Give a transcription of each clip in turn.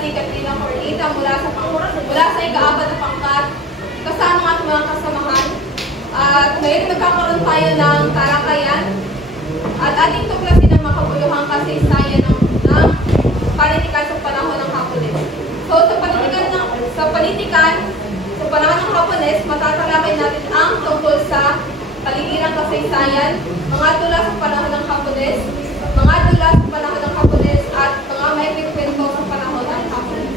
si Katrina Cornita mula sa ika-4 na pangkat, kasama at mga kasamahan. At ngayon magkakaroon tayo ng talakayan at ating tuklasin ang makabuluhang kasaysayan ng panitikan sa panahon ng Hapones. So sa panahon ng Hapones, matatalakay natin ang tungkol sa paligirang kasaysayan, mga tula sa panahon ng Hapones, mga dula sa panahon ng Hapones, at mga maikling kwento sa panahon ng Hapones.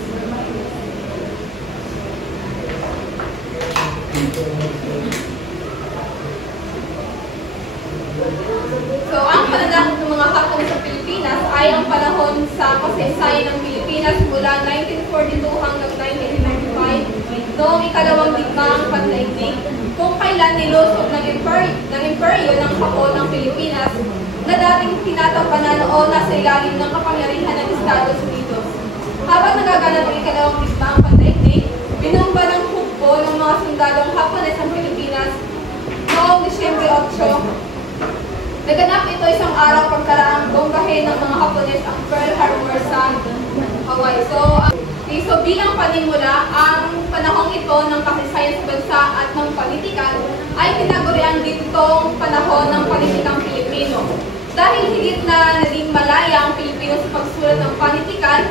So, ang pananakot ng mga Hapon sa Pilipinas ay ang panahon sa kasaysayan ng Pilipinas mula 1942 hanggang 1995, noong ikalawang digmaang pandaigdig, kung kailan nilusog ng imperyo ng Hapon ng Pilipinas na dating tinatapanan o nasa ilalim ng kapangyarihan ng Estados Unidos. Habang nagaganap ang ikalawang digmaang pandaigdig, binumba ng hukbo ng mga sundalong Hapones ang Pilipinas noong Disyembre 8. Naganap ito isang araw pagkaraang bombahin ng mga Hapones ang Pearl Harbor sa Hawaii. So bilang panimula, ang panahong ito ng kasaysayan sa bansa at ng politikan ay tinagurian ditong panahon ng politikang Pilipino. Dahil higit na naging malaya ang Pilipino sa pagsulat ng politikan,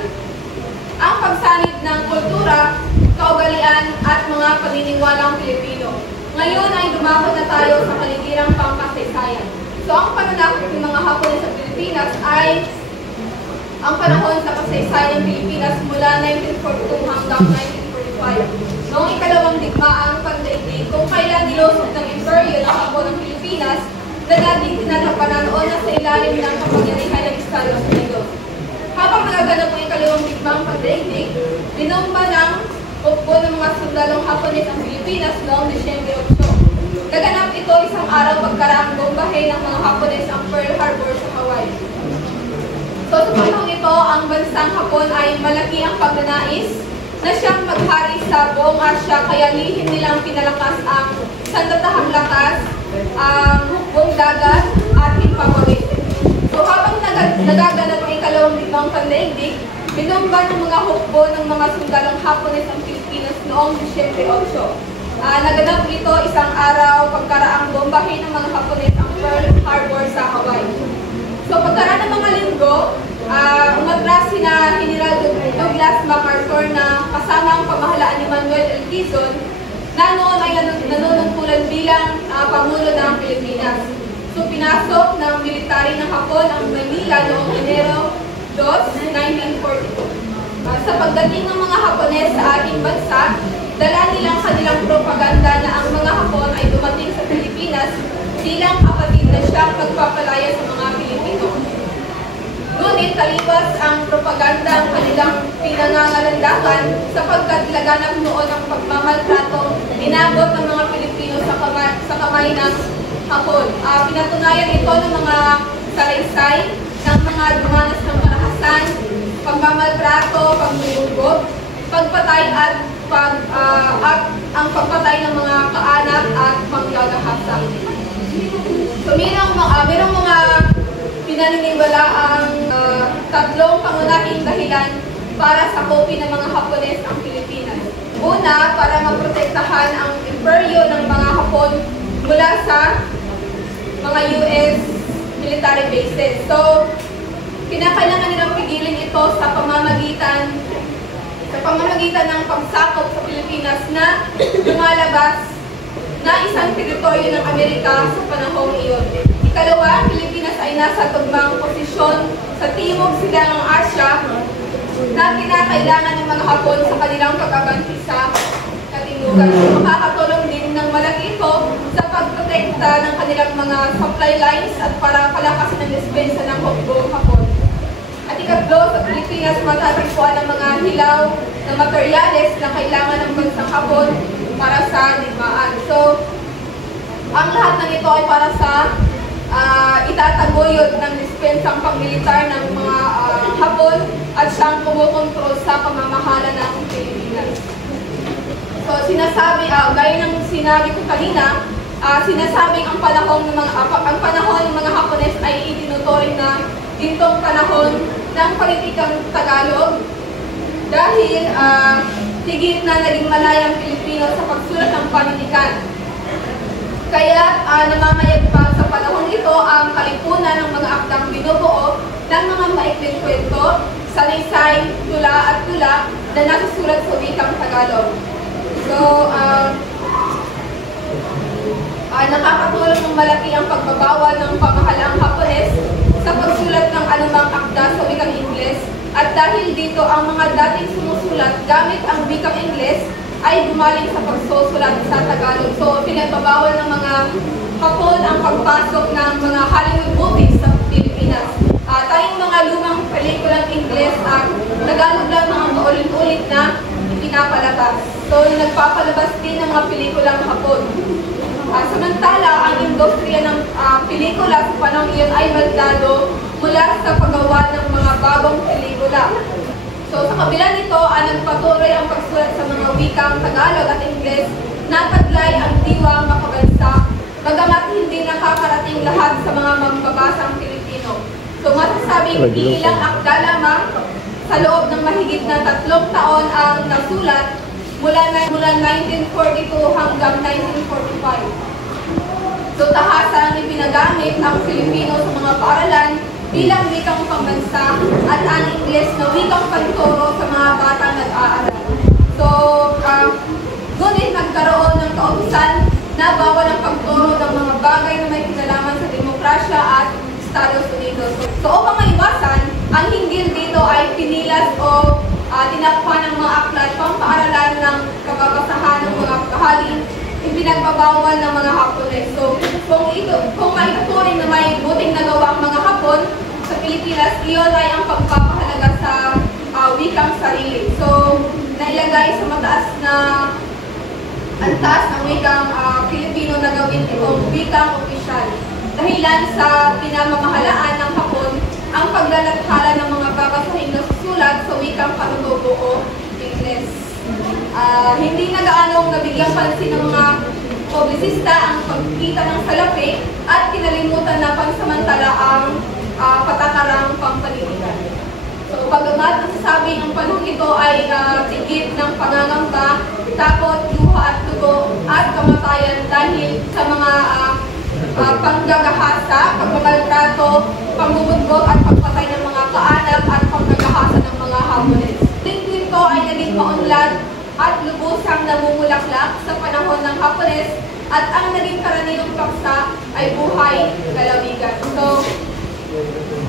ang pagsanib ng kultura, kaugalian at mga paniniwalang Pilipino. Ngayon ay dumakot na tayo sa paligirang pangkasaysayan. So, ang pananakot ng mga Hapones sa Pilipinas ay ang panahon sa kasaysayan ng Pilipinas mula 1942 hanggang 1945. Noong ikalawang digmaang pandaigdig, kung kailan nilusog ng imperyo ng Hapon ng Pilipinas na dating tinatapanan o nasa ilalim ng kapangyarihan ng Estados Unidos. Habang nagaganap ang ikalawang digmaang pandaigdig, binomba ng hukbo ng mga sundalong Hapones ang Pilipinas noong Disyembre 8. Naganap ito isang araw pagkaraang bombahin ng mga Hapones ang Pearl Harbor sa Hawaii. So sa panahon ito, ang bansang Hapon ay malaki ang pagnanais na siyang maghari sa buong Asya, kaya lihim nilang pinalakas ang sandatahang lakas, ang hukbong dagat at himpapawid. So habang nagaganap ang ikalawang digmaang pandaigdig, binomba ng mga hukbo ng mga sundalong Hapones ang Pilipinas noong Disyembre 8. Naganap ito isang araw pagkaraang bombahin ng mga Hapones ang Pearl Harbor sa Hawaii. So pagkaraan ng mga linggo, umatras sina General Douglas MacArthur na kasama ang pamahalaan ni Manuel L. Quezon na noon ay nanunungkulan bilang Pangulo ng Pilipinas. So pinasok ng military ng Hapon ang Manila noong Enero 2, 1942. Sa pagdating ng mga Hapones sa ating bansa, dala nilang kanilang propaganda na ang mga Hapon ay dumating sa Pilipinas bilang kapatid na siyang magpapalaya sa mga Pilipino. Ngunit talibas ang propaganda ang kanilang pinangangalandakan sapagkat laganap noon ang pagmamaltrato inabot ng mga Pilipino sa kamay ng Hapon. Pinatunayan ito ng mga salaysay ng mga dumanas ng karahasan, pagmamaltrato, paglulubog, pagpatay at ang pagpatay ng mga kaanak at paggagahasa. So, mayroong mga pinaniniwala ang tatlong pangunahing dahilan para sakupin ng mga Hapones ang Pilipinas. Una, para maprotektahan ang imperyo ng mga Hapon mula sa mga US military bases. So, kinakailangan nilang pigilin ito sa pamamagitan ng pagsakop sa Pilipinas na lumalabas na isang teritoryo ng Amerika sa panahong iyon. Ikalawa, ang Pilipinas ay nasa tugmang posisyon sa timog silangang Asya na kinakailangan ng mga Hapon sa kanilang pagkaganti sa katimugan. Makakatulong din ng malaki ito sa pagprotekta ng kanilang mga supply lines at para palakasin ang dispensa ng hukbong Hapon. At ikatlo, sa Pilipinas matatagpuan ang mga hilaw na materyales na kailangan ng bansang Hapon para sa digmaan. So, ang lahat ng ito ay para sa itataguyod ng dispensang pangmilitar ng mga Hapon at siyang kumukontrol sa pamamahala ng Pilipinas. So, gaya ng sinabi ko kanina, sinasabing ang panahon ng mga Hapones ay itinuturing na gintong panahon ng politikang Tagalog dahil higit na naging malaya ang Pilipino sa pagsulat ng panitikan. Kaya namamayagpag sa panahon ito ang kalipunan ng mga akdang binubuo ng mga maikling kwento, salaysay, tula at tula na nasusulat sa wikang Tagalog. So, nakakatulong ng malaki ang pagbabawal ng pamahalaang Hapones sa pagsulat ng anumang akda sa wikang Ingles, at dahil dito ang mga dating sumusulat gamit ang wikang Ingles ay gumaling sa pagsusulat sa Tagalog. So, pinagbabawal ng mga Hapon ang pagpasok ng mga Hollywood movies sa Pilipinas. Tayong mga lumang pelikulang Ingles at Tagalog lang mga paulit-ulit na ipinapalabas. So, nagpapalabas din ng mga pelikulang Hapon. Samantala, ang industriya ng pelikula sa panahon iyon ay maldado mula sa paggawa ng mga bagong pelikula. So, sa kabila nito, nagpatuloy ang pagsulat sa mga wikang Tagalog at Ingles na taglay ang diwang makabansa, bagamat hindi nakakarating lahat sa mga mambabasang Pilipino. So, masasabing ilang akda lamang sa loob ng mahigit na 3 taon ang nasulat mula 1942 hanggang 1945. So, tahasang ipinagamit ang Filipino sa mga paaralan bilang wikang pambansa at ang Ingles na wikang panturo sa mga batang nag-aaral. So, ngunit nagkaroon ng kautusan na bawal ang pagturo ng mga bagay na may kinalaman sa demokrasya at Estados Unidos. So, upang maiwasan, ang hinggil dito ay pinilas o tinakpan ng mga aklat pampaaralan ng kababasahan ng mga kahali, ipinagbabawal ng mga Hapones. So, kung maituturing na may buting nagawa ang mga Hapon sa Pilipinas, iyon ay ang pagpapahalaga sa wikang sarili. So, nailagay sa mataas na antas ang wikang Pilipino na gawin itong wikang opisyal. Dahilan sa pinamamahalaan ng Hapon ang paglalathala ng mga babasahin na susulat sa wikang panutubo o Ingles. Hindi na gaanong nabigyang pansin ng mga publisista ang pagkita ng salapi at kinalimutan na pansamantala ang patakarang pampanitikan. So, bagamat nasasabi ang panahon ito ay tigit ng pangangamba, takot, luha at dugo at kamatayan dahil sa mga panggagahasa, pagmamaltrato, pangbubugbog at pagpatay ng mga kaanak at panggagahasa ng mga Hapones. Linggo ito ay naging maunlad at lubusang namumulaklak sa panahon ng Hapones at ang naging karaniwang paksa ay buhay, kalawigan. So,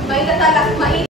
may